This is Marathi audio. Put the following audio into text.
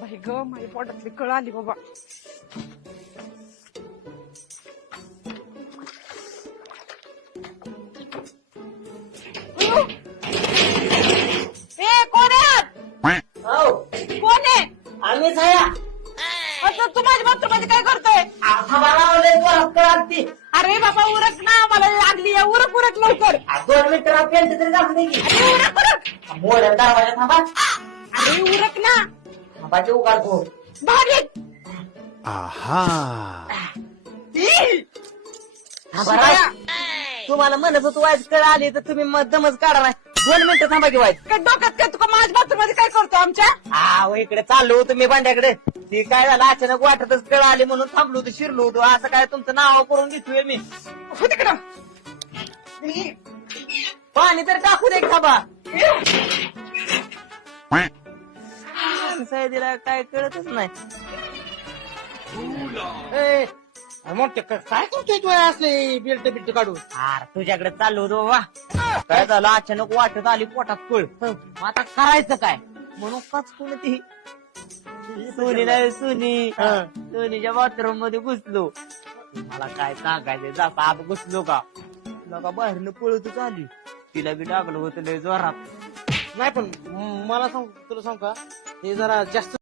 बाई ग माझ्या पोटातली कळ आली बाबा. ए कोण आहे हो कोण आहे? आम्हीच आहे. तू माझ्या काय करतोय? अरे बाबा उरक ना मला लागली आहे. उरक उरक लवकर. मिनिटं पेंट तरी जाऊ दे की. अरे उरक उरक. मोड दरवाजा थांबा. अरे उरक ना. थांबाचे उगारतो भागीत आहा. तुम्हाला म्हणत होतो वाईट कळ आली तर तुम्ही मध्यमच काढा नाही दोन मिनिटं थांबा की वाईट. काय डोक्यात काय तुका माझ्या बाथरूममध्ये काय करतो आमच्या? हा इकडे चाललो होतो मी भांड्याकडे. ती काय झालं अचानक वाटतच कळ आली म्हणून थांबलो होतो शिरलो होतो. असं काय तुमचं नाव करून घेतोय मी? हो तिकडं. मी पाणी तर टाकू दे थांबा. दिला काय कळतच नाही. मग ते क- काय करतोय तू असले बेल्ट बिल्ट काढून? अरे तुझ्याकडे चाललो होतो बाबा काय झालं? अचानक वाटत आली पोटात कळ. आता करायचं काय? म्हणून काच कोणी ती सोनी नाही सोनी. सोनीच्या बाथरूममध्ये घुसलो. मला काय सांगायचं? जसा आत घुसलो का? तुला का बाहेरनं पळतच आली? तिला बी टाकलं होतं लय जोरात. नाही पण म- मला सांग तुला सांग का? You know, just